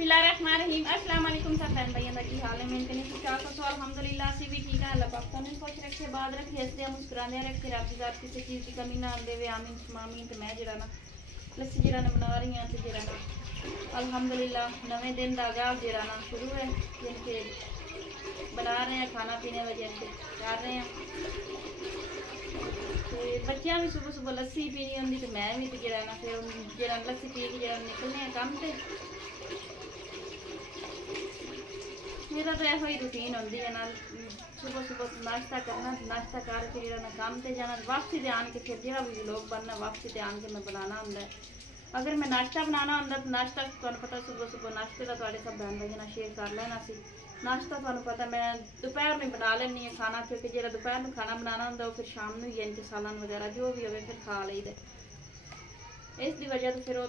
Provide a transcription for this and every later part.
बिस्मिल्लाहिर्रहमानिर्रहीम। अस्सलाम वालेकुम सब बहन भाइयों का की हाल है। मैं कहीं ठीक ठाक हो अल्हम्दुलिल्लाह से भी ठीक है। अल्लाह पाक ने खुश रखे, बाद रखे, हंसदे मुस्कुराने रखे, रब दी जात किसी चीज़ की कमी ना आने देवे। आमीन आमीन। तो मैं जरा ना लस्सी जरा ना बना रही हूँ तो जरा ना अल्हम्दुलिल्लाह नवे दिन का आगाज़ जरा ना शुरू है, जिनके बना रहे हैं खाना पीने वजह से कर रहे हैं। बच्चियां भी सुबह सुबह लस्सी पीनी होंगी तो मैं भी जरा ना फिर जरा लस्सी पी के जरा निकलने हैं काम से। मेरा तो ऐसा ही रूटीन होती है ना, सुबह सुबह नाश्ता करना, नाश्ता करके जरा ना काम से जाना, वापसी से आन के फिर जरा भी लोग बनना, वापसी से आन के मैं बनाना होंगे। अगर मैं नाश्ता बनाना होंगे तो नाश्ता तुहानू पता सुबह सुबह नाश्ते का तुहाडे सब बहन भाई नाल शेयर कर लेना सी। नाश्ता तुहानू पता मैं दोपहर में बना लेनी है खाना, क्योंकि जो दोपहर में खाना बनाना होंगे वो फिर शाम में ही इंच सालन वगैरह जो भी हो फिर खा लीदे। इसकी वजह तो फिर वो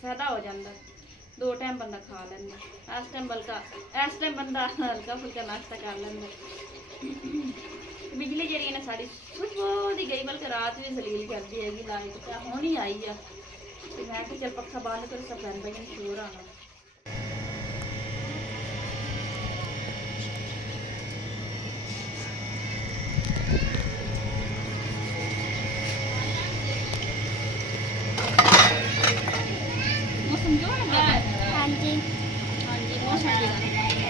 फायदा हो जाता, दो टाइम बंदा खा लेंदा। इस टाइम बंदा हल्का फुल्का नाश्ता कर लेंदा। बिजली जी ना साड़ी सुबह दी गई, बल्कि रात भी जलील करती हैगी, लाइट तो हुण ही आई है। तो मैं कि चल पक्खा बंद कर सब बहन भाई शोर आना। मौसम जो है हाँ जी मौसम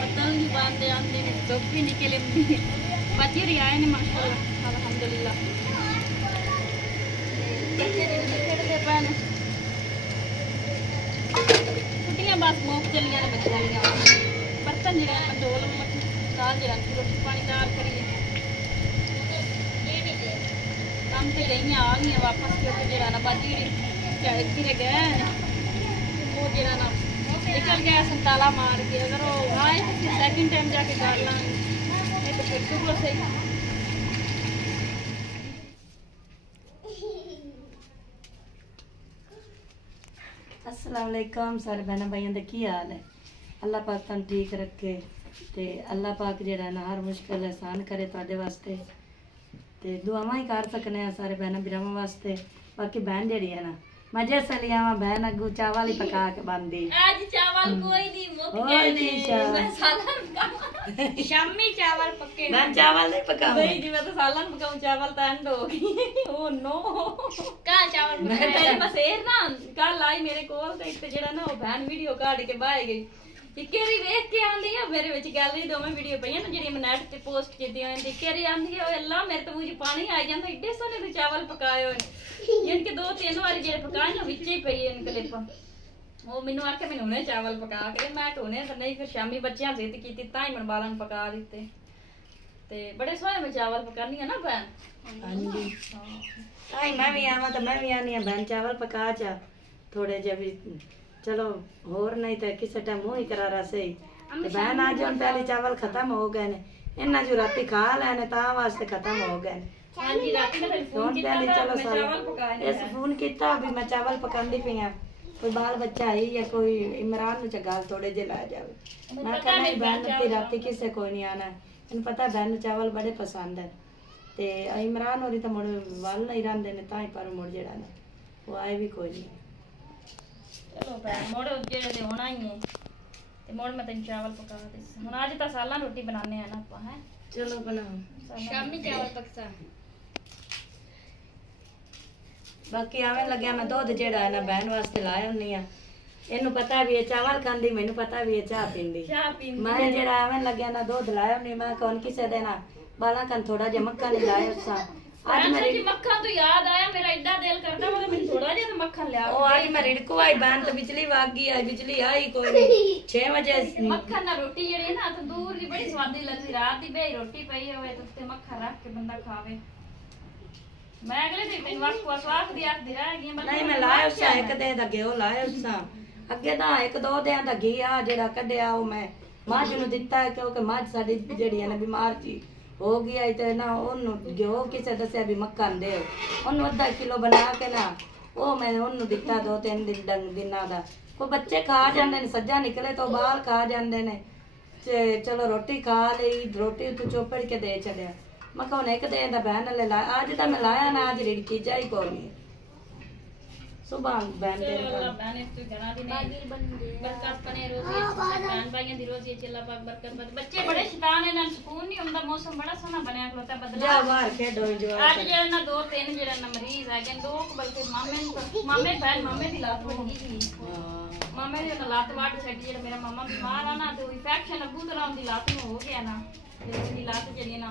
बदल भी बांधे आते हैं, धूप भी निकले बच्चे रही आए ने माशाल्लाह अल्हम्दुलिल्लाह। छुट्टियां बस मुक चलिया ने बच्चों दियां। बर्तन जो धोल दाल जो रोटी पानी दाल करिए काम से गई आ गई वापस, क्योंकि जरा ना बाजी गिरे गए वो जरा ना निकल गया संताला मार के। अगर वो आए तो फिर सेकंड टाइम जाके कर लांगे, नहीं तो फिर सुबह से अस्सलाम वालेकुम सारे बहन भाइयों का की हाल है। अल्लाह पाक तुहानू ठीक रखे ते अल्लाह पाक जिहड़ा ना हर मुश्किल आसान करे तुहाडे वास्ते, ते दुआवां ही कर सकने हैं सारे बहन भरावां वास्ते। बाकी बहन जिहड़ी है ना मजे से लिया बहन अगू चावल ही पका के बंदी। आज चावल कोई नहीं मुक गए ने, मैं सालन पकाऊं शामी चावल पके मैं चावल नहीं पकाऊं नहीं जी, मैं तो सालन पकाऊं चावल तो एंड हो गई। ओ नो कहां चावल पकाए तेरे मसेर ना कल आई मेरे कोल ते इत्ते जेड़ा ना ओ बहन वीडियो काट के बाहर गई केरी वेख के आंदी है मेरे विच गैलरी दो में वीडियो पईयां ना जेडी मैं नेट ते पोस्ट कीती होंदी। केरी आंदी है ओ अल्लाह मेरे तो मुझे पानी आ जांदा, एडे सोने तू चावल पकाए होए इनके दो तीन बार जेडे पकाए ना विच ही पई इन क्लिप। वो मैनू आखे मैनू ने चावल पका के मैं टोने तो नहीं, फिर शामी बच्चियां जिद कीती तां ही मैं बालन पका दित्ते। ते बड़े सोहने मैं चावल पकानी है ना बहन। हां जी ताई मैं भी आवां तो मैं भी आनी है बहन चावल पका जा थोड़े जे भी, चलो होर नहीं तो किसी टाइम मुँह ही करारा सही। ते बहन आज हम पहले चावल खत्म हो गए ने, इन्ना जो राती खा लेने ता वास्ते खत्म हो गए। हां जी राती ने फोन कीता चलो मैं चावल पकाए इस फोन कीता भी मैं चावल पकांदी पई हां, कोई बाल बच्चा है या कोई इमरान नु चगाल थोड़े जे ला जावे। मैं कहना ही बहन की राती किसे कोई नहीं आना, इन पता बहन चावल बड़े पसंद है। ते इमरान होरी तो मुड़ वाल नहीं रहंदे ने ताई पर मुड़ जेड़ा ना वो आए भी कोई नहीं। चलो बहन मोड़ जेड़े ते होना ही है ते मोड़ मैं तेन चावल पका दे। हुन आज ता सालन रोटी बनाने हैं ना आपा है, चलो बनाओ शामी चावल पकसा। बाकी आवे लग्या मैं दूध जेड़ा है ना बहन वास्ते लाया हुन्नी आ। इन्नू पता भी है चावल खांदी, मैनू पता भी है चाह पींदी। मैं जेड़ा आवे लग्या ना दूध लाया हुन्नी, मैं कौन किसे देना बाला कन थोड़ा जे मक्खन ही लाया उसा। आज मेरी मक्खन तो याद आया, मेरा एड्डा दिल करदा मैं मैं थोड़ा जे मक्खन ले ओ आज मैं रिड़को आई बहन तो बिजली भाग गई है, बिजली आई कोई नहीं 6 बजे। मक्खन ना रोटी जेड़ी ना तो दूर की बड़ी स्वादी लगदी, रात दी बेई रोटी पई होवे तो उसते मक्खन रख के बंदा खावे। मैं अगले दिन तेन वक्त को स्वाद दी आख दी रह गई नहीं मैं लाया उसा एक दे दा घिओ लाया उसा अगे दा एक दो दे दा घी आ जेड़ा कढिया ओ मैं मां जी नु दित्ता है, क्योंकि मां साडी जेड़ी है ना बीमार थी हो गया ते ना ओनू घिओ किसे दस्या भी मक्खन दे ओनू आधा किलो बना के ना ओ मैं ओनू दित्ता 2-3 दिनां दा। कोई बच्चे खा जांदे ने, सज्जा निकले तो बाल खा जांदे ने, चलो रोटी खा ली, रोटी तू चोपड़ के दे छड़िया। मैं कहूँ एक दे दा बहन ले ला, आज तो मैं लाया ना आज रिड़की जाई कोई नहीं। सुबह बहन चलो तेरे अल्लाह बहन तू घना दी बरकत बने रोजी बहन भाइयों दी रोजी चला पाक बरकत बने बच्चे बड़े शैतान है ना सुकून नहीं हुंदा मौसम बड़ा सोहना बनया खलोता बदला जा बाहर खेडो जो आज जे ना दो तीन जेड़ा ना मरीज है दो बल्कि मामे बहन मामे दी लात बन गई मामे दी ना लात वाट छड़ी जेड़ा मेरा मामा बीमार है ना तो इन्फेक्शन अबू तराम दी लात में हो गया ना तेरी लात जड़ी ना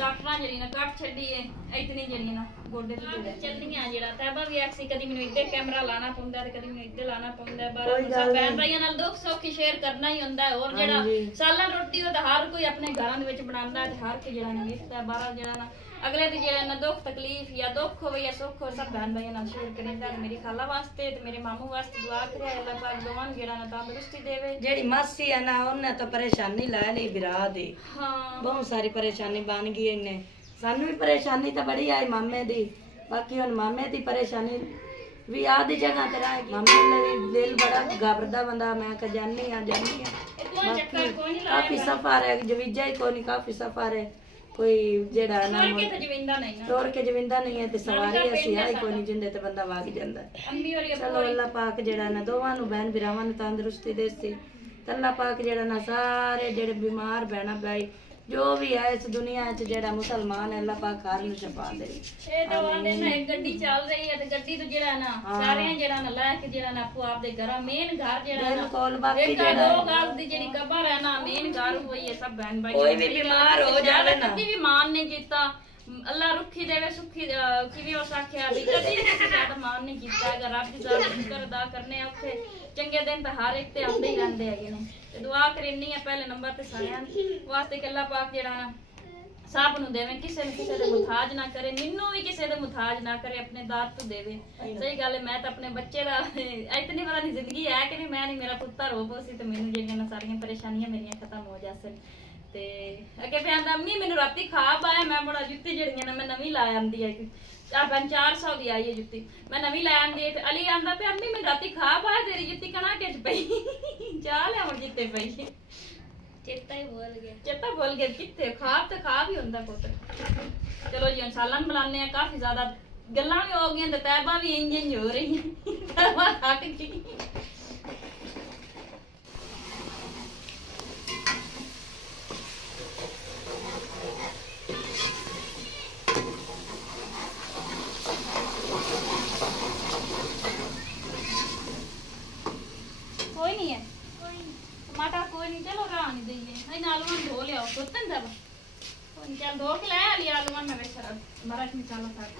डॉक्टरां जड़ी ना कट छड़ी है इतनी जड़ी ना गोडे ते चलनी आ जेड़ा तैबा भी एक्सी कदी मेनू इधर कैमरा लाना पौंदा ते कदी मेनू इधर लाना पौंदा बार सब बहन भाइयों नाल दुख सुख शेयर करना ही हुंदा है और जेड़ा सालां रोटी ओ ते हर कोई अपने घरां दे विच बनांदा है हर कोई जेड़ा ना वेखदा बाहर जेड़ा ना अगले दी जेड़ा ना दुख तकलीफ या दुख हो या सुख हो सब बहन भाइयों नाल शेयर करींदा मेरी खाला वास्ते ते मेरे मामू वास्ते दुआ करे अल्लाह पाक दोवां जेड़ा ना तंदुरुस्ती देवे जेड़ी मासी है ना उन्हें तो परेशानी ला ली बिरा दी हां बहुत सारी परेशानी बन गई इन्हें सानू भी परेशानी तो बड़ी आई मामे दी बाकी हुन मामे दी परेशानी भी आधी जगह ते रह गई मामे ने भी दिल बड़ा घबरदा बंदा मैं क जानी आ बाकी काफी सफर है जवीजा ही कोनी काफी सफर है कोई जेड़ा ना तोड़ के जविंदा नहीं है ते सवारी ऐसी आई कोनी जिंदे ते बंदा वाग जांदा चलो अल्लाह पाक जेड़ा ना दोवां नु बहन भरावां नु तंदुरुस्ती देसी अल्लाह पाक जेड़ा ना सारे जेड़े बीमार बहना भाई जो भी है इस दुनिया च जेड़ा मुसलमान है अल्लाह पाक हर नु शफा दे ए तो आंदे ना एक गड्डी चल रही है ते गड्डी तो जेड़ा ना सारे जेड़ा ना ला के जेड़ा ना आपको आप दे घर मेन घर जेड़ा ना बिल्कुल बाकी जेड़ा दो गाल दी जेड़ी कबर है ना मेन घर होई है सब बहन भाई कोई भी बीमार हो जावे ना कभी भी मान नहीं कीता अल्लाह रुखी देवे सुखी किवी हो सख्या भी कभी भी ज्यादा मान नहीं कीता अगर रब दी ज़ात शुक्र अदा करने ओथे चंगे दिन तो हर एक ते आंदे ही रहंदे हैगे ने ते दुआ करनी है पहले नंबर ते सारेयां वास्ते कि अल्लाह पाक जेड़ा ना सब नु देवे किसे न किसे दे मुताज ना करे मिन्नू भी किसे दे मुताज ना करे अपने दात तो देवे सही गल है मैं तो अपने बच्चे दा इतनी पता नहीं जिंदगी है कि नहीं मैं नहीं मेरा पुत्तर हो बोसी ते मैनू जेड़ियां ना सारियां परेशानियां मेरियां खत्म हो जासन ते अगे पे आंदा अम्मी मैनू राती खाब आया मैं बड़ा जुत्ती जड़ियां ना मैं नवी ला आंदी है आ 400 दी आई है जुत्ती मैं नवी ला आंदी ते अली आंदा पे अम्मी मैं राती खाब आया तेरी जुत्ती कना के पई जा ले और जित्ते पई चेता भूल गया कितने खाब तो खाब ही हुंदा पुत्र चलो जी सालन बुलाने हैं काफी ज्यादा गल्लां भी हो गई ते तैबा भी इंज हो रही है तैबा थक गई कोई नहीं है टमाटर कोई नहीं चलो राह नहीं दईए इन आलूवन धो लिया कुत्तन तब चल धो के लाया लिया आलूवन में बेचारा मरच मसाला काट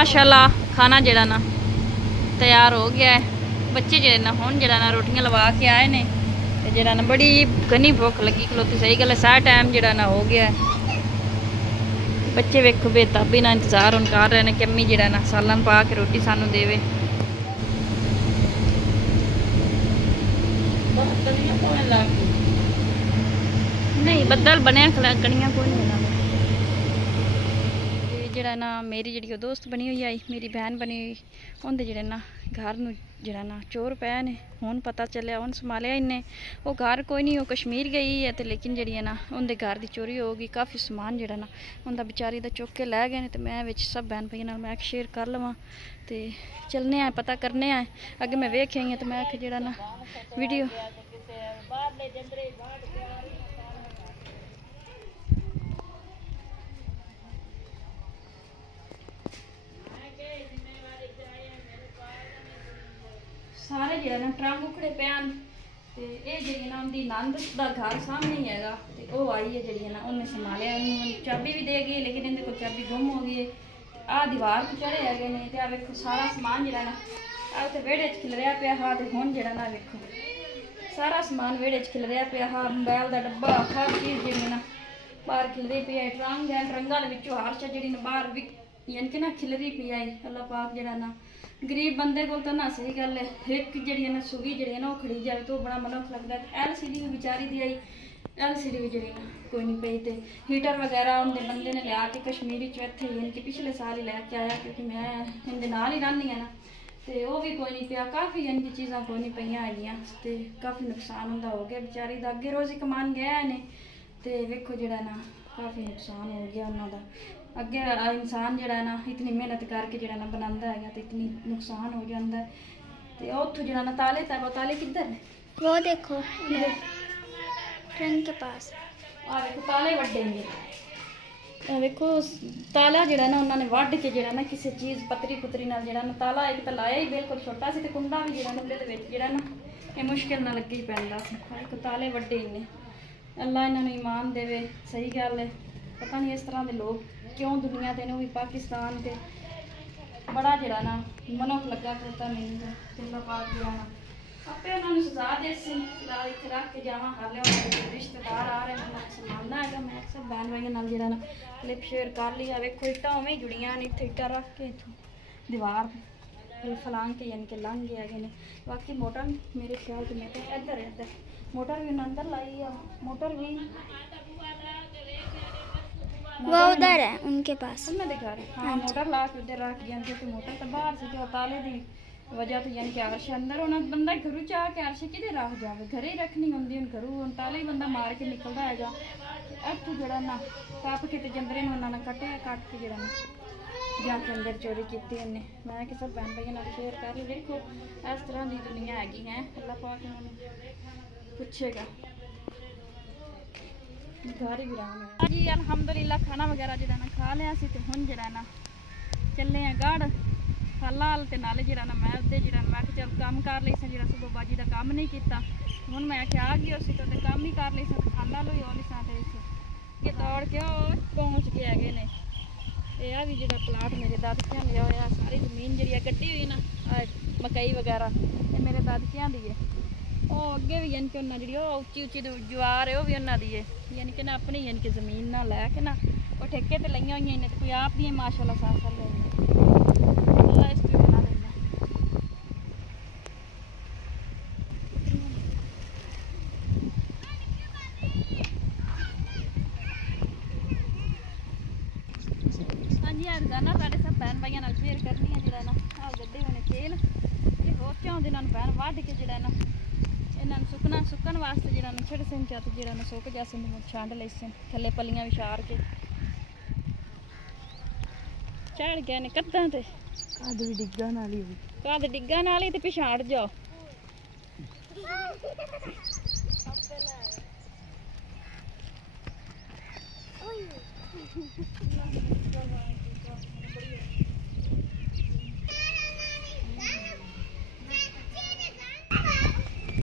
माशाल्लाह खाना जेड़ा ना तैयार हो गया है बच्चे जेड़े ना हुन जेड़ा ना रोटियां लवा के आए ने ते जेड़ा ना बड़ी घनी भुख लगी खलोती सही गल है सारा टाइम जेड़ा ना हो गया है बच्चे वेखो बेताबी ना इंतजार हुन कर रहे ने कि अम्मी जेड़ा ना सालन पा के रोटी सानू देवे नहीं बदल बनया कड़ियां कोई नहीं लगा जेड़ा ना मेरी जेड़ी दोस्त बनी हुई आई मेरी बहन बनी हुई उनके जेड़े ना घर नूं जेड़ा ना चोर पै ने हुण पता चलिया हुण संभालिया इन्हें वो घर कोई नहीं वो कश्मीर गई है तो लेकिन जेड़ी है ना उनके घर की चोरी हो गई काफ़ी समान जेड़ा ना उनका बेचारी दा चुक के लै गए तो मैं विच सब बहन भाइयों नाल मैं शेयर कर लवां तो चलने आए पता करने आए अगे मैं वेख आई तो मैं आख जेड़ा ना वीडियो सारे जेड़ा ना ट्रंक उखड़े पे आन ते ये जेड़ी ना उनकी नंद दा घर सामने ही हैगा ते ओ आई है जेड़ी ना उन्हें संभालिया उन्हें चाबी भी दे गई लेकिन इनके कोल चाबी गुम हो गई है आ दीवार तो चढ़े है ने ते आ वेखो सारा समान जेड़ा ना आ ते वेड़े च खिलरिया पिया हा ते हुण जेड़ा ना वेखो सारा समान वेड़े च खिलरिया पिया हा मोबाइल दा डब्बा हर चीज़ जेड़ी ना बाहर खिलरी पई है ट्रंक है ट्रंगा दे विचों हर चीज़ जेड़ी ना बाहर यानी कि ना खिलरी पई है अल्लाह पाक जेड़ा ना गरीब बंदे को तो ना सही गल है एक जी ना सुगी जी ना खड़ी जाए तो बड़ा मनोख लगता है LCD भी बेचारी दी आई LCD भी जी ना कोई नहीं पई तो हीटर वगैरह उनके बंदे ने लिया के कश्मीरी च इत्थे यानी कि पिछले साल ही लैके आया क्योंकि मैं उनके नाल ही रही है ना तो वह भी कोई नहीं पिया काफ़ी यानी कि चीज़ा कोई नहीं पईयां आईयां तो काफ़ी नुकसान उनका हो गया बेचारी का अगे रोज़ी कमान गया ने तो वेखो जरा ना काफ़ी नुकसान हो गया उन्होंने ਅੱਗੇ ਇਨਸਾਨ ਜਿਹੜਾ ਨਾ ਇਤਨੀ ਮਿਹਨਤ ਕਰਕੇ ਜਿਹੜਾ ਨਾ ਬਣਾਉਂਦਾ ਹੈਗਾ ਤੇ ਇਤਨੀ ਨੁਕਸਾਨ ਹੋ ਜਾਂਦਾ ਹੈ। ਤੇ ਉੱਥੋਂ ਜਿਹੜਾ ਨਾ ਤਾਲੇ ਤੱਕ, ਉਹ ਤਾਲੇ ਕਿੱਧਰ ਨੇ? वो देखो उधर ट्रेन के पास। ਆ ਵੇਖੋ ਤਾਲੇ ਵੱਡੇ ਨੇ। ਇਹ ਵੇਖੋ ਤਾਲਾ ਜਿਹੜਾ ਨਾ ਉਹਨਾਂ ਨੇ ਵੱਢ ਕੇ ਜਿਹੜਾ ਨਾ ਕਿਸੇ ਚੀਜ਼ ਪਤਰੀ ਪੁਤਰੀ ਨਾਲ ਜਿਹੜਾ ਨਾ ਤਾਲਾ ਇੱਕ ਤਾਂ ਲਾਇਆ ਹੀ ਬਿਲਕੁਲ ਛੋਟਾ ਸੀ ਤੇ ਕੁੰਡਾ ਵੀ ਜਿਹੜਾ ਉਹਦੇ ਵਿੱਚ ਜਿਹੜਾ ਨਾ ਇਹ ਮੁਸ਼ਕਿਲ ਨਾਲ ਲੱਗੇ ਹੀ ਪੈਂਦਾ ਸੀ। ਇੱਕ ਤਾਲੇ ਵੱਡੇ ਨੇ। ਅੱਲਾ ਇਹਨਾਂ ਨੂੰ ਈਮਾਨ ਦੇਵੇ। ਸਹੀ ਗੱਲ ਹੈ, ਪਤਾ ਨਹੀਂ ਇਸ ਤਰ੍ਹਾਂ ਦੇ ਲੋਕ ਕਿਉਂ ਦੁਨੀਆ ਤੇ ਨੂੰ ਵੀ ਪਾਕਿਸਤਾਨ ਤੇ ਬੜਾ ਜਿਹੜਾ ਨਾ ਮਨੁੱਖ ਲੱਗਾ ਕਰਤਾ ਮੈਨੂੰ ਤੇ ਅੱਲਾ ਪਾਕ ਜਿਹੜਾ ਨਾ ਆਪੇ ਉਹਨਾਂ ਨੂੰ ਸਜ਼ਾ ਦੇ ਸੀ। ਫਿਲਹਾਲ ਇੱਥੇ ਰੱਖ ਕੇ ਜਾਵਾਂ, ਹਾਲੇ ਉਹਨਾਂ ਦੇ ਰਿਸ਼ਤੇਦਾਰ ਆ ਰਹੇ ਨੇ, ਉਹਨਾਂ ਨੂੰ ਸੰਭਾਲਣਾ ਹੈਗਾ। ਮੈਂ ਸਭ ਬਹਿਣ ਵਾਈਆਂ ਨਾਲ ਜਿਹੜਾ ਨਾ ਕਲਿੱਪ ਸ਼ੇਅਰ ਕਰ ਲਿਆ। ਵੇਖੋ ਇੱਟਾਂ ਉਵੇਂ ਹੀ ਜੁੜੀਆਂ ਨੇ, ਇੱਥੇ ਇੱਟਾਂ ਰੱਖ ਕੇ ਇੱਥੋਂ ਦੀਵਾਰ ਫਲਾਂਗ ਕੇ ਯਾਨੀ ਕਿ ਲੰਘ ਗਏ ਹੈਗੇ ਨੇ। ਬਾਕੀ ਮੋਟਰ ਮੇਰੇ ਖਿਆਲ 'ਚ ਮੈਂ ਤਾਂ ਇੱਧਰ ਮੋਟਰ ਵੀ ਉਹਨਾਂ ਅੰਦਰ ਲਾਈ ਆ। ਮੋਟਰ ਵੀ वो उधर है उनके पास। ਉਹਨਾਂ ਦੇ ਘਰ ਹਾਂ ਮੋਟਰ ਲਾ ਕੇ ਉੱਧਰ ਰੱਖ ਜਾਂਦੇ ਤੇ ਮੋਟਰ ਤਾਂ ਬਾਹਰ ਸੀ ਤੇ ਤਾਲੇ ਦੀ ਵਜ੍ਹਾ ਤੋਂ ਯਾਨੀ ਕਿ ਅਰਸ਼ ਅੰਦਰ ਉਹਨਾਂ ਬੰਦਾ ਘਰੂ ਚਾਹ ਕੇ ਅਰਸ਼ ਕਿਤੇ ਰੱਖ ਜਾਵੇ, ਘਰੇ ਹੀ ਰੱਖਣੀ ਹੁੰਦੀ ਹੁਣ ਘਰੂ ਹੁਣ ਤਾਲੇ ਹੀ ਬੰਦਾ ਮਾਰ ਕੇ ਨਿਕਲਦਾ ਹੈਗਾ। ਇੱਥੋਂ ਜਿਹੜਾ ਨਾ ਕੱਪ ਕੇ ਤੇ ਜੰਦਰੇ ਨੂੰ ਉਹਨਾਂ ਨੇ ਕੱਟਿਆ, ਕੱਟ ਕੇ ਜਿਹੜਾ ਨਾ ਜਾ ਕੇ ਅੰਦਰ ਚੋਰੀ ਕੀਤੀ ਉਹਨੇ। ਮੈਂ ਕਿ ਸਭ ਭੈਣ ਭਾਈਆਂ ਨਾਲ ਸ਼ੇਅਰ ਕਰ ਲਈ। ਦੇਖੋ ਇਸ ਤਰ੍ਹਾਂ ਦੀ ਦੁਨੀਆ ਹੈਗੀ ਹੈ। ਅੱਲਾ ਪਾਕ ਉਹਨਾਂ ਨੂੰ ਪੁੱਛੇਗਾ। ਘਰ ਹੀ ਵਿਰਾਮ ਜੀ ਅਲਹਮਦੁਲਿਲਾ ਖਾਣਾ ਵਗੈਰਾ ਜਿਹੜਾ ਨਾ ਖਾ ਲਿਆ ਸੀ ਤੇ ਹੁਣ ਜਿਹੜਾ ਨਾ ਚੱਲੇ ਆ ਗੜ ਹਾਲਾਲ ਤੇ ਨਾਲੇ ਜਿਹੜਾ ਨਾ ਮੈਂ ਉੱਤੇ ਜਿਹੜਾ ਮੈਂ ਕਿ ਚਲ ਕੰਮ ਕਰ ਲਈ ਸਾਂ, ਜਿਹੜਾ ਸੁਬਹ ਬਾਜੀ ਦਾ ਕੰਮ ਨਹੀਂ ਕੀਤਾ। ਹੁਣ ਮੈਂ ਕਿ ਆ ਗਈ ਉਸੇ ਤੋਂ ਤੇ ਕੰਮ ਹੀ ਕਰ ਲਈ ਸਾਂ, ਖਾਣਾ ਲੋਈ ਹੋਲੀ ਸਾਂ ਤੇ ਕਿ ਦੌੜ ਕੇ ਉਹ ਪਹੁੰਚ ਕੇ ਹੈਗੇ ਨੇ। ਤੇ ਆ ਵੀ ਜਿਹੜਾ ਪਲਾਟ ਮੇਰੇ ਦਾਦਕਿਆਂ ਲਿਆ ਹੋਇਆ, ਸਾਰੀ ਜ਼ਮੀਨ ਜਿਹੜੀ ਆ ਕੱਟੀ ਹੋਈ ਨਾ ਮਕਈ ਵਗੈਰਾ ਇਹ ਮੇਰੇ ਦਾਦਕਿਆਂ ਦੀ ਹੈ। ਉਹ ਅੱਗੇ ਵੀ ਯਾਨੀ ਕਿ ਉਹਨਾਂ ਜਿਹੜੀ ਉਹ ਉੱਚੀ ਉੱਚੀ ਜਵਾਰ ਹੈ ਉਹ ਵੀ ਉਹਨਾਂ ਦੀ ਹੈ, ਯਾਨੀ ਕਿ ਨਾ ਆਪਣੀ ਯਾਨੀ ਕਿ ਜ਼ਮੀਨ ਨਾਲ ਲੈ ਕੇ ਨਾ ਉਹ ਠੇਕੇ ਤੇ ਲਈਆਂ ਹੋਈਆਂ ਨੇ ਤੇ ਕੋਈ ਆਪ ਦੀਆਂ ਮਾਸ਼ਾਅੱਲਾ ਸਾਫ ਲੈ ਅੱਲਾ ਇਸ ਤੋਂ ਬਣਾ ਦਿੰਦਾ। ਹਾਂਜੀ ਯਾਰ ਗਾਣਾ ਸਾਡੇ ਸਭ ਭੈਣ ਭਾਈਆਂ ਨਾਲ ਸ਼ੇਅਰ ਕਰਨੀ ਹੈ। ਜਿਹੜਾ ਨਾ ਆਹ ਗੱਡੇ ਹੋਣੇ ਤੇਲ ਇਹ ਹੋਰ ਚਾਹੁੰਦੇ ਇਹਨਾਂ ਨੂੰ ਭੈਣ ਵੱਢ ਕੇ ਜਿਹੜਾ ਨਾ ਇਹਨਾਂ ਨੂੰ ਸੁੱਕਣ ਵਾਸਤੇ ਜਿਹੜਾ ਨੂੰ ਛਿੜ ਸਿੰਘ ਤੇ ਜਿਹੜਾ ਨੂੰ ਸੁੱਕ ਜਾ ਸੀ ਮੈਨੂੰ ਛੰਡ ਲਈ ਸੀ ਥੱਲੇ ਪੱਲੀਆਂ ਵਿਛਾੜ ਕੇ ਚੜ ਗਏ ਨੇ ਕੱਦਾਂ ਤੇ ਕੱਦ ਵੀ ਡਿੱਗਣ ਵਾਲੀ ਹੋਈ, ਕੱਦ ਡਿੱਗਣ ਵਾਲੀ ਤੇ ਪਿਛਾੜ ਜਾਓ।